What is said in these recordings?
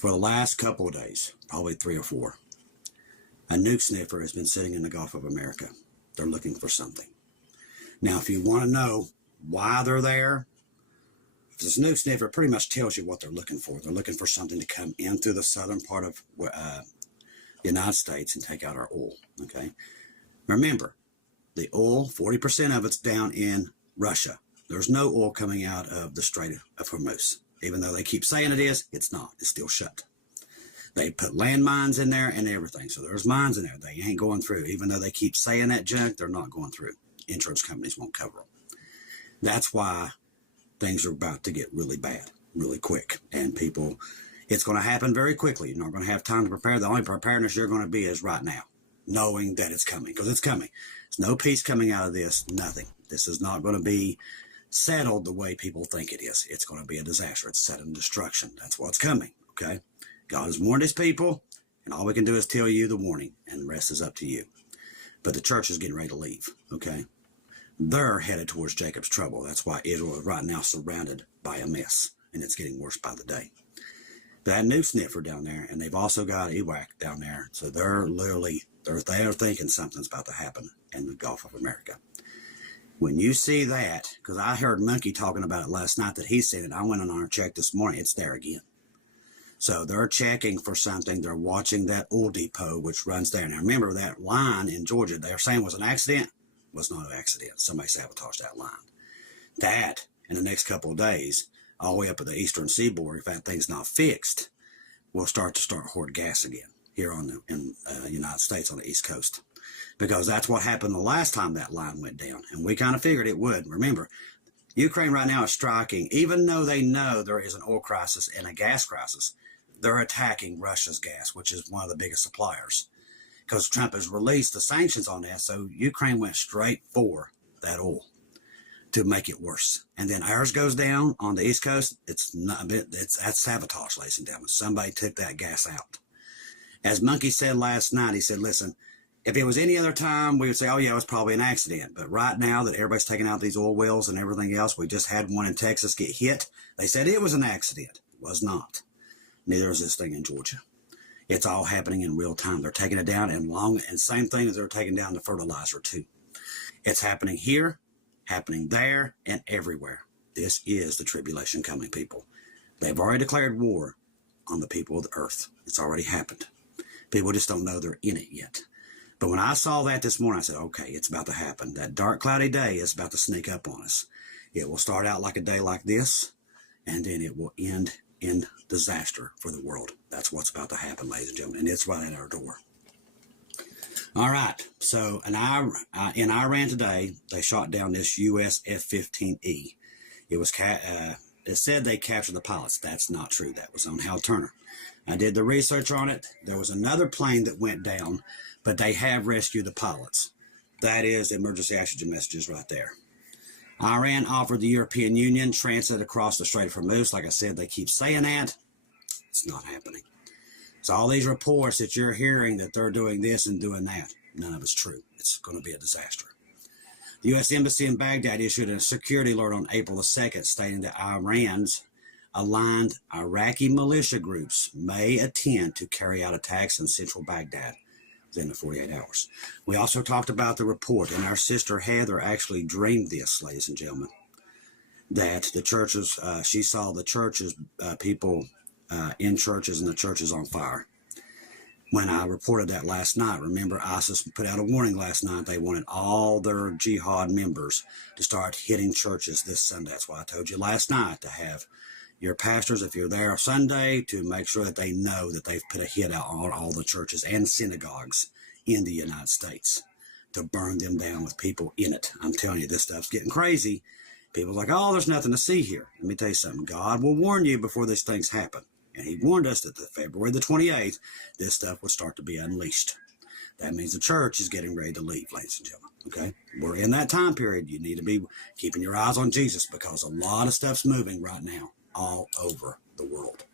For the last couple of days, probably 3 or 4, a nuke sniffer has been sitting in the Gulf of America. They're looking for something. Now, if you want to know why they're there, this nuke sniffer pretty much tells you what they're looking for. They're looking for something to come in through the southern part of the United States and take out our oil. Okay. Remember, the oil, 40% of it's down in Russia. There's no oil coming out of the Strait of Hormuz. Even though they keep saying it is, it's not. It's still shut. They put landmines in there and everything. So there's mines in there. They ain't going through. Even though they keep saying that junk, they're not going through. Insurance companies won't cover them. That's why things are about to get really bad, really quick. And people, it's going to happen very quickly. You're not going to have time to prepare. The only preparedness you're going to be is right now, knowing that it's coming, because it's coming. There's no peace coming out of this, nothing. This is not going to be settled the way people think it is. It's going to be a disaster. It's sudden destruction. That's what's coming, okay? God has warned his people, and all we can do is tell you the warning, and the rest is up to you. But the church is getting ready to leave, okay? They're headed towards Jacob's trouble. That's why Israel is right now surrounded by a mess, and it's getting worse by the day. That new sniffer down there, and they've also got EWAC down there, so they're thinking something's about to happen in the Gulf of America. When you see that, because I heard Monkey talking about it last night that he's seen it, I went on and checked this morning, it's there again. So they're checking for something. They're watching that oil depot, which runs there. Now remember that line in Georgia, they're saying was an accident. Was not an accident. Somebody sabotaged that line. That, in the next couple of days, all the way up at the eastern seaboard, if that thing's not fixed, we'll start hoard gas again here in the United States on the East Coast. Because that's what happened the last time that line went down. And we kind of figured it would. Remember, Ukraine right now is striking. Even though they know there is an oil crisis and a gas crisis, they're attacking Russia's gas, which is one of the biggest suppliers. Because Trump has released the sanctions on that, so Ukraine went straight for that oil to make it worse. And then ours goes down on the East Coast. That's sabotage, ladies and gentlemen. Somebody took that gas out. As Monkey said last night, he said, listen, if it was any other time, we would say, oh, yeah, it was probably an accident. But right now that everybody's taking out these oil wells and everything else, we just had one in Texas get hit. They said it was an accident. It was not. Neither is this thing in Georgia. It's all happening in real time. They're taking it down and same thing as they're taking down the fertilizer too. It's happening here, happening there, and everywhere. This is the tribulation coming, people. They've already declared war on the people of the earth. It's already happened. People just don't know they're in it yet. But when I saw that this morning, I said, okay, it's about to happen. That dark, cloudy day is about to sneak up on us. It will start out like a day like this, and then it will end in disaster for the world. That's what's about to happen, ladies and gentlemen, and it's right at our door. All right, so in Iran today, they shot down this U.S. F-15E. It said they captured the pilots. That's not true. That was on Hal Turner. I did the research on it. There was another plane that went down, but they have rescued the pilots. That is emergency oxygen messages right there. Iran offered the European Union transit across the Strait of Hormuz. Like I said, they keep saying that. It's not happening. So all these reports that you're hearing that they're doing this and doing that, none of it's true. It's going to be a disaster. The U.S. Embassy in Baghdad issued a security alert on April the 2nd stating that Iran's aligned Iraqi militia groups may attempt to carry out attacks in central Baghdad within the 48 hours. We also talked about the report, and our sister Heather actually dreamed this, ladies and gentlemen, that the churches, she saw the churches, people in churches and the churches on fire. When I reported that last night, remember ISIS put out a warning last night. They wanted all their jihad members to start hitting churches this Sunday. That's why I told you last night to have your pastors, if you're there Sunday, to make sure that they know that they've put a hit out on all the churches and synagogues in the United States to burn them down with people in it. I'm telling you, this stuff's getting crazy. People's like, oh, there's nothing to see here. Let me tell you something. God will warn you before these things happen. And he warned us that February the 28th, this stuff would start to be unleashed. That means the church is getting ready to leave, ladies and gentlemen. Okay? We're in that time period. You need to be keeping your eyes on Jesus because a lot of stuff's moving right now all over the world.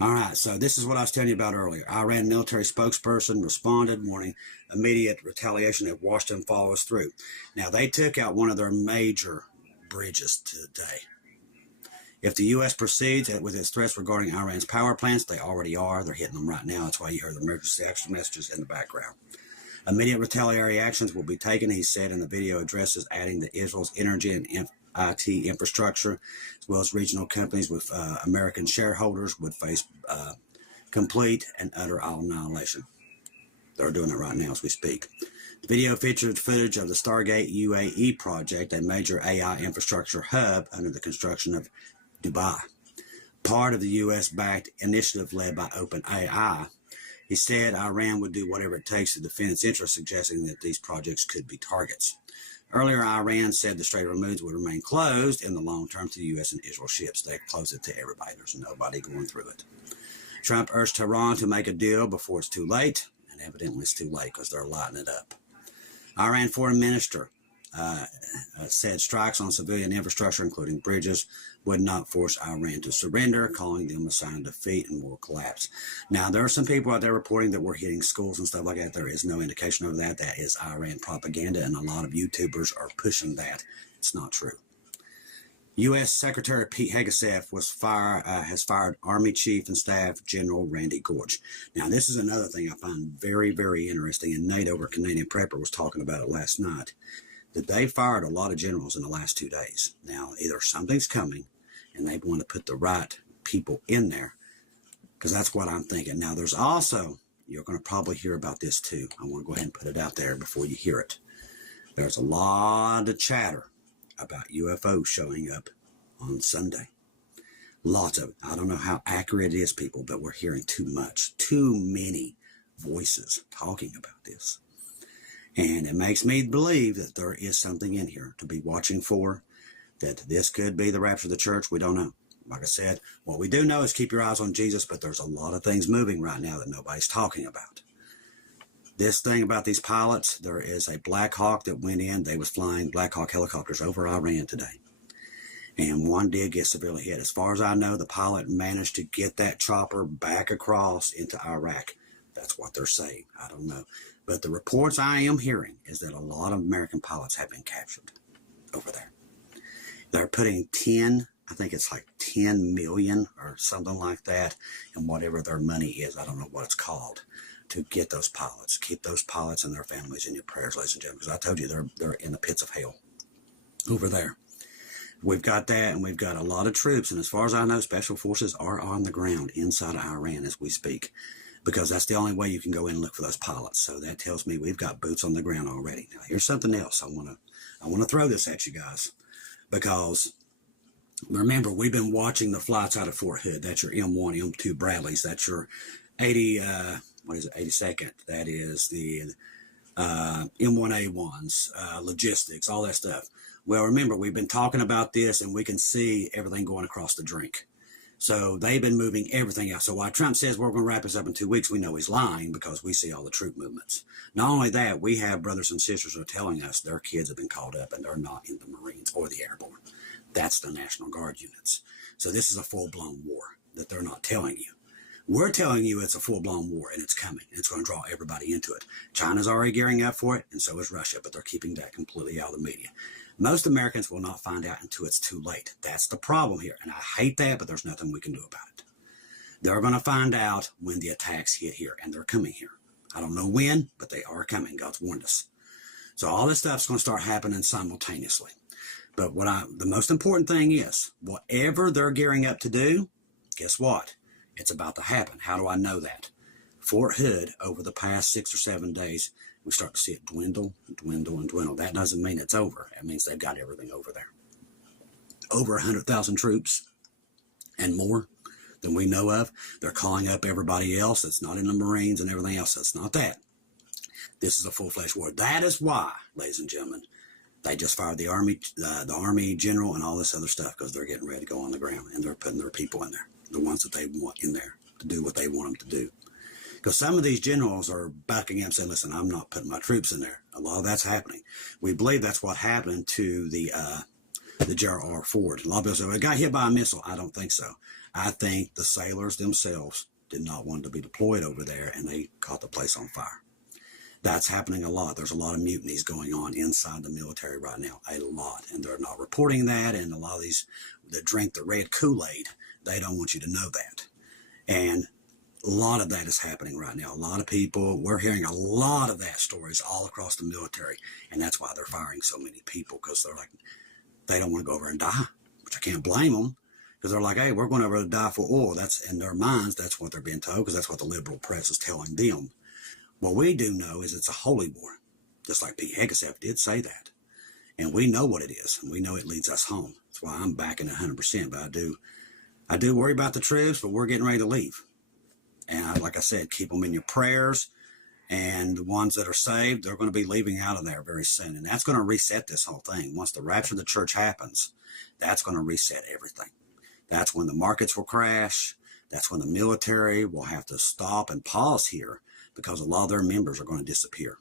All right, so this is what I was telling you about earlier. Iran military spokesperson responded, warning immediate retaliation if Washington follows through. Now, they took out one of their major bridges today. If the U.S. proceeds with its threats regarding Iran's power plants, they already are. They're hitting them right now. That's why you hear the emergency action messages in the background. Immediate retaliatory actions will be taken, he said in the video addresses, adding that Israel's energy and IT infrastructure, as well as regional companies with American shareholders, would face complete and utter annihilation. They're doing it right now as we speak. The video featured footage of the Stargate UAE project, a major AI infrastructure hub under the construction of Dubai, part of the U.S.-backed initiative led by OpenAI. He said Iran would do whatever it takes to defend its interests, suggesting that these projects could be targets. Earlier, Iran said the Strait of Hormuz would remain closed in the long term to the U.S. and Israel ships. They closed it to everybody. There's nobody going through it. Trump urged Tehran to make a deal before it's too late, and evidently it's too late because they're lighting it up. Iran foreign minister said strikes on civilian infrastructure, including bridges, would not force Iran to surrender, calling them a sign of defeat and will collapse. Now, there are some people out there reporting that we're hitting schools and stuff like that. There is no indication of that. That is Iran propaganda, and a lot of YouTubers are pushing that. It's not true. U.S. Secretary Pete Hegseth has fired Army Chief and Staff General Randy Gorge. Now, this is another thing I find very, very interesting, and Nate over Canadian Prepper was talking about it last night, that they fired a lot of generals in the last 2 days. Now, either something's coming, and they want to put the right people in there, because that's what I'm thinking. Now, there's also, you're going to probably hear about this too. I want to go ahead and put it out there before you hear it. There's a lot of chatter about UFOs showing up on Sunday. Lots of it. I don't know how accurate it is, people, but we're hearing too much. Too many voices talking about this. And it makes me believe that there is something in here to be watching for, that this could be the rapture of the church. We don't know. Like I said, what we do know is keep your eyes on Jesus, but there's a lot of things moving right now that nobody's talking about. This thing about these pilots, there is a Black Hawk that went in. They was flying Black Hawk helicopters over Iran today. And one did get severely hit. As far as I know, the pilot managed to get that chopper back across into Iraq. That's what they're saying. I don't know. But the reports I am hearing is that a lot of American pilots have been captured over there. They're putting 10, I think it's like 10 million or something like that, and whatever their money is, I don't know what it's called, to get those pilots. Keep those pilots and their families in your prayers, ladies and gentlemen, because I told you they're in the pits of hell over there. We've got that, and we've got a lot of troops, and as far as I know, special forces are on the ground inside of Iran as we speak, because that's the only way you can go in and look for those pilots. So that tells me we've got boots on the ground already. Now, here's something else I want to throw this at you guys, because remember, we've been watching the flights out of Fort Hood. That's your M1, M2 Bradleys. That's your 82nd. That is the M1A1s, logistics, all that stuff. Well, remember, we've been talking about this, and we can see everything going across the drink. So they've been moving everything out. So while Trump says we're going to wrap this up in 2 weeks, we know he's lying, because we see all the troop movements. Not only that, we have brothers and sisters who are telling us their kids have been called up and they're not in the Marines or the Airborne. That's the National Guard units. So this is a full-blown war that they're not telling you. We're telling you it's a full-blown war, and it's coming. It's going to draw everybody into it. China's already gearing up for it, and so is Russia, but they're keeping that completely out of the media. Most Americans will not find out until it's too late. That's the problem here, and I hate that, but there's nothing we can do about it. They're going to find out when the attacks hit here, and they're coming here. I don't know when, but they are coming. God's warned us. So all this stuff's going to start happening simultaneously. But the most important thing is, whatever they're gearing up to do, guess what? It's about to happen. How do I know that? Fort Hood, over the past 6 or 7 days, we start to see it dwindle, dwindle, and dwindle. That doesn't mean it's over. It means they've got everything over there. Over 100,000 troops and more than we know of. They're calling up everybody else that's not in the Marines and everything else. It's not that. This is a full-fledged war. That is why, ladies and gentlemen, they just fired the Army general and all this other stuff, because they're getting ready to go on the ground, and they're putting their people in there, the ones that they want in there to do what they want them to do. Because some of these generals are backing up and saying, listen, I'm not putting my troops in there. A lot of that's happening. We believe that's what happened to the Gerald R. Ford. A lot of people say, well, it got hit by a missile. I don't think so. I think the sailors themselves did not want to be deployed over there, and they caught the place on fire. That's happening a lot. There's a lot of mutinies going on inside the military right now, a lot. And they're not reporting that. And a lot of these that drink the red Kool-Aid, they don't want you to know that. And a lot of that is happening right now. A lot of people, we're hearing a lot of that stories all across the military. And that's why they're firing so many people, because they're like, they don't want to go over and die, which I can't blame them, because they're like, hey, we're going over to die for oil. That's in their minds. That's what they're being told, because that's what the liberal press is telling them. What we do know is it's a holy war, just like Pete Hegseth did say that. And we know what it is, and we know it leads us home. That's why I'm backing 100%. But I do worry about the troops, but we're getting ready to leave. And like I said, keep them in your prayers. And the ones that are saved, they're going to be leaving out of there very soon. And that's going to reset this whole thing. Once the rapture of the church happens, that's going to reset everything. That's when the markets will crash. That's when the military will have to stop and pause here, because a lot of their members are going to disappear.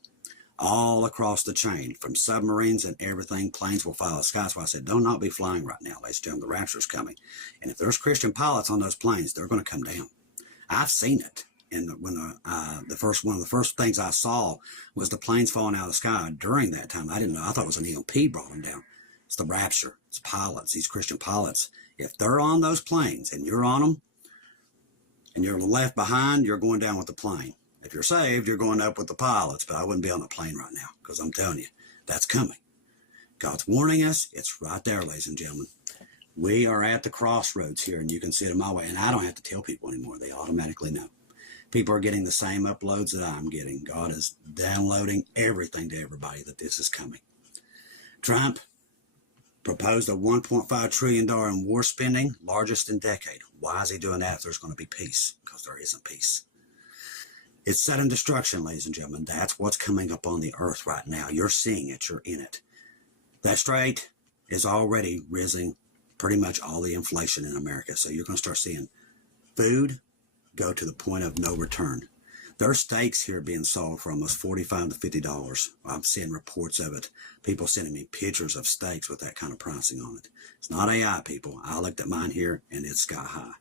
All across the chain, from submarines and everything, planes will follow the sky. That's why I said, do not be flying right now, ladies and gentlemen. The rapture is coming. And if there's Christian pilots on those planes, they're going to come down. I've seen it. And when one of the first things I saw was the planes falling out of the sky during that time. I didn't know. I thought it was an EMP brought them down. It's the rapture. It's pilots, these Christian pilots. If they're on those planes and you're on them and you're left behind, you're going down with the plane. If you're saved, you're going up with the pilots, but I wouldn't be on a plane right now, because I'm telling you, that's coming. God's warning us. It's right there, ladies and gentlemen. We are at the crossroads here, and you can see it in my way, and I don't have to tell people anymore. They automatically know. People are getting the same uploads that I'm getting. God is downloading everything to everybody that this is coming. Trump proposed a $1.5 trillion in war spending, largest in decade. Why is he doing that if there's going to be peace? Because there isn't peace. It's sudden destruction, ladies and gentlemen. That's what's coming up on the earth right now. You're seeing it. You're in it. That strait is already raising pretty much all the inflation in America. So you're going to start seeing food go to the point of no return. There are steaks here being sold for almost $45 to $50. I'm seeing reports of it. People sending me pictures of steaks with that kind of pricing on it. It's not AI, people. I looked at mine here, and it's sky high.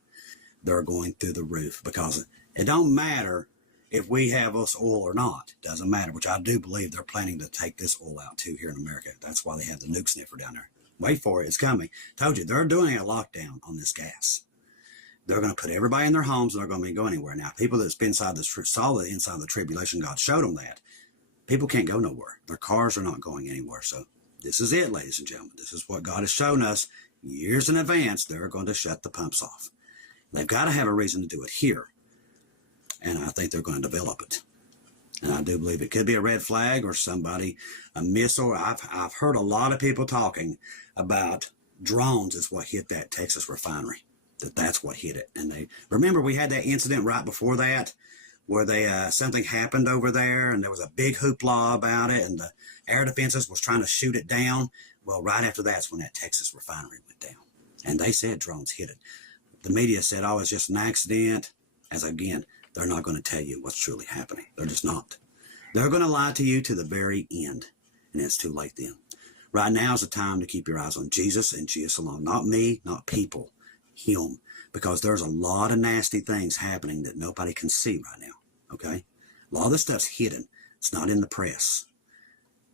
They're going through the roof, because it don't matter if we have us oil or not. Doesn't matter, which I do believe they're planning to take this oil out too here in America. That's why they have the nuke sniffer down there. Wait for it. It's coming. Told you, they're doing a lockdown on this gas. They're going to put everybody in their homes, and they're going to be going anywhere. Now, people that's been saw the inside of the tribulation, God showed them that. People can't go nowhere. Their cars are not going anywhere. So this is it, ladies and gentlemen. This is what God has shown us years in advance. They're going to shut the pumps off. They've got to have a reason to do it here. And I think they're going to develop it. And I do believe it could be a red flag or somebody, a missile. I've heard a lot of people talking about drones is what hit that Texas refinery. That's what hit it. And they remember we had that incident right before that where something happened over there, and there was a big hoopla about it, and the air defenses was trying to shoot it down. Well, right after that's when that Texas refinery went down. And they said drones hit it. The media said, oh, it's just an accident. As again, they're not going to tell you what's truly happening. They're just not. They're going to lie to you to the very end, and it's too late then. Right now is the time to keep your eyes on Jesus and Jesus alone. Not me, not people, Him. Because there's a lot of nasty things happening that nobody can see right now, okay? A lot of this stuff's hidden. It's not in the press.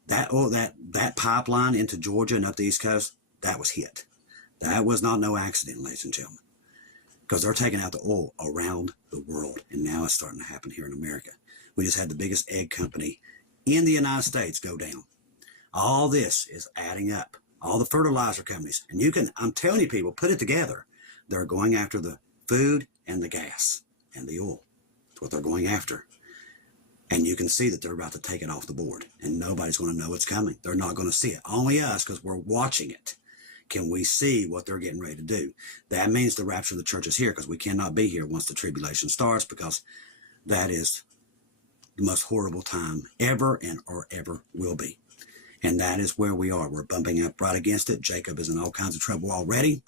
That pipeline into Georgia and up the East Coast, that was hit. That was not no accident, ladies and gentlemen. Because they're taking out the oil around the world, and now it's starting to happen here in America. We just had the biggest egg company in the United States go down. All this is adding up. All the fertilizer companies. And I'm telling you people, put it together. They're going after the food and the gas and the oil. That's what they're going after. And you can see that they're about to take it off the board. And nobody's going to know it's coming. They're not going to see it. Only us, because we're watching it. Can we see what they're getting ready to do? That means the rapture of the church is here, because we cannot be here once the tribulation starts, because that is the most horrible time ever and or ever will be. And that is where we are. We're bumping up right against it. Jacob is in all kinds of trouble already.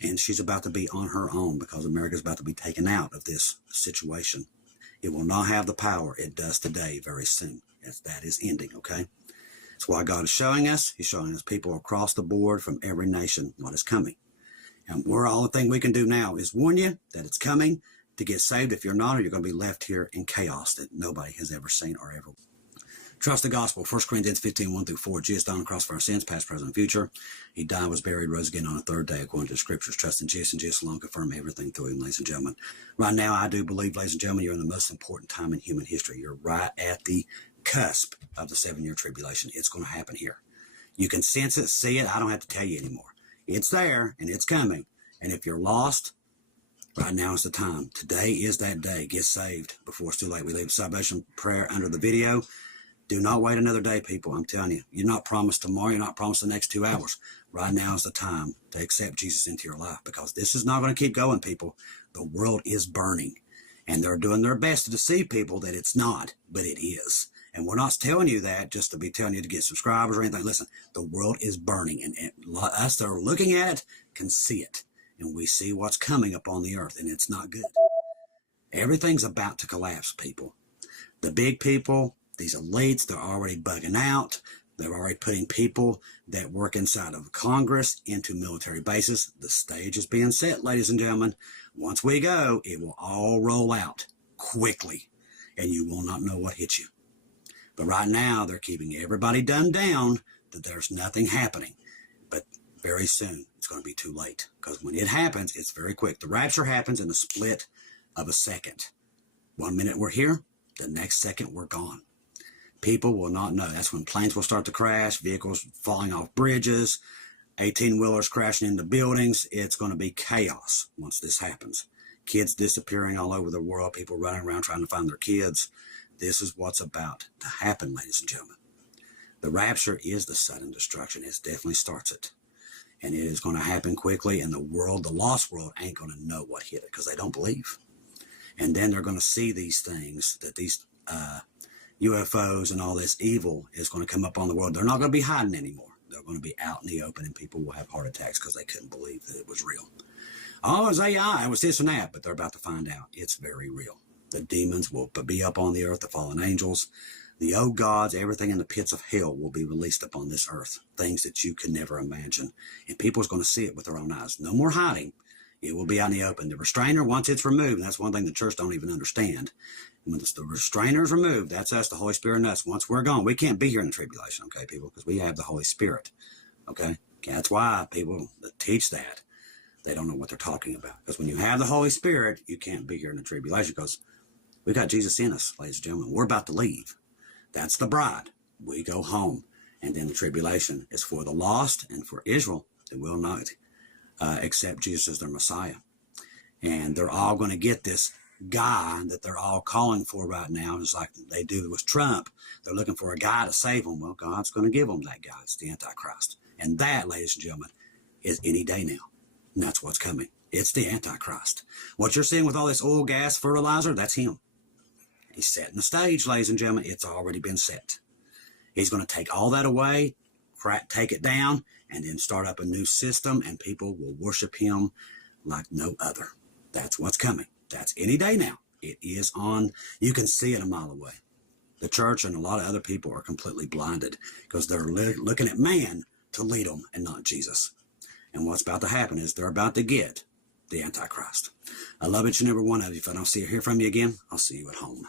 And she's about to be on her own, because America's about to be taken out of this situation. It will not have the power it does today very soon. That is ending, okay? That's why God is showing us. He's showing us people across the board from every nation what is coming. And all the thing we can do now is warn you that it's coming, to get saved. If you're not, or you're going to be left here in chaos that nobody has ever seen or ever. Trust the gospel. 1 Corinthians 15, 1 through 4. Jesus died on the cross for our sins, past, present, and future. He died, was buried, rose again on the third day, according to the scriptures. Trust in Jesus and Jesus alone. Confirm everything through him, ladies and gentlemen. Right now, I do believe, ladies and gentlemen, you're in the most important time in human history. You're right at the cusp of the 7-year tribulation. It's going to happen here. You can sense it, see it. I don't have to tell you anymore. It's there, and it's coming. And if you're lost, right now is the time. Today is that day. Get saved before it's too late. We leave salvation prayer under the video. Do not wait another day, people. I'm telling you, you're not promised tomorrow. You're not promised the next 2 hours. Right now is the time to accept Jesus into your life, because this is not going to keep going, people. The world is burning, and they're doing their best to deceive people that it's not, but it is. And we're not telling you that just to be telling you to get subscribers or anything. Listen, the world is burning, and us that are looking at it can see it, and we see what's coming upon the earth, and it's not good. Everything's about to collapse, people. The big people, these elites, they're already bugging out. They're already putting people that work inside of Congress into military bases. The stage is being set, ladies and gentlemen. Once we go, it will all roll out quickly, and you will not know what hit you. But right now, they're keeping everybody dumbed down that there's nothing happening. But very soon, it's going to be too late, because when it happens, it's very quick. The rapture happens in a split of a second. 1 minute we're here, the next second we're gone. People will not know. That's when planes will start to crash, vehicles falling off bridges, 18-wheelers crashing into buildings. It's going to be chaos once this happens. Kids disappearing all over the world, people running around trying to find their kids. This is what's about to happen, ladies and gentlemen. The rapture is the sudden destruction. It definitely starts it. And it is going to happen quickly, and the world, the lost world, ain't going to know what hit it because they don't believe. And then they're going to see these things, that these UFOs and all this evil is going to come up on the world. They're not going to be hiding anymore. They're going to be out in the open, and people will have heart attacks because they couldn't believe that it was real. Oh, it was AI, it was this and that, but they're about to find out it's very real. The demons will be up on the earth, the fallen angels, the old gods, everything in the pits of hell will be released upon this earth. Things that you could never imagine. And people's going to see it with their own eyes. No more hiding. It will be out in the open. The restrainer, once it's removed, and that's one thing the church don't even understand. When the restrainer is removed, that's us, the Holy Spirit and us. Once we're gone, we can't be here in the tribulation, okay, people, because we have the Holy Spirit, okay? That's why people that teach that, they don't know what they're talking about. Because when you have the Holy Spirit, you can't be here in the tribulation, because we got Jesus in us, ladies and gentlemen. We're about to leave. That's the bride. We go home. And then the tribulation is for the lost and for Israel that will not accept Jesus as their Messiah. And they're all going to get this guy that they're all calling for right now, just like they do with Trump. They're looking for a guy to save them. Well, God's going to give them that guy. It's the Antichrist. And that, ladies and gentlemen, is any day now. And that's what's coming. It's the Antichrist. What you're seeing with all this oil, gas, fertilizer, that's him. He's setting the stage, ladies and gentlemen. It's already been set. He's going to take all that away, take it down, and then start up a new system, and people will worship him like no other. That's what's coming. That's any day now. It is on. You can see it a mile away. The church and a lot of other people are completely blinded because they're looking at man to lead them and not Jesus. And what's about to happen is they're about to get the Antichrist. I love each and every one of you. If I don't see or hear from you again, I'll see you at home.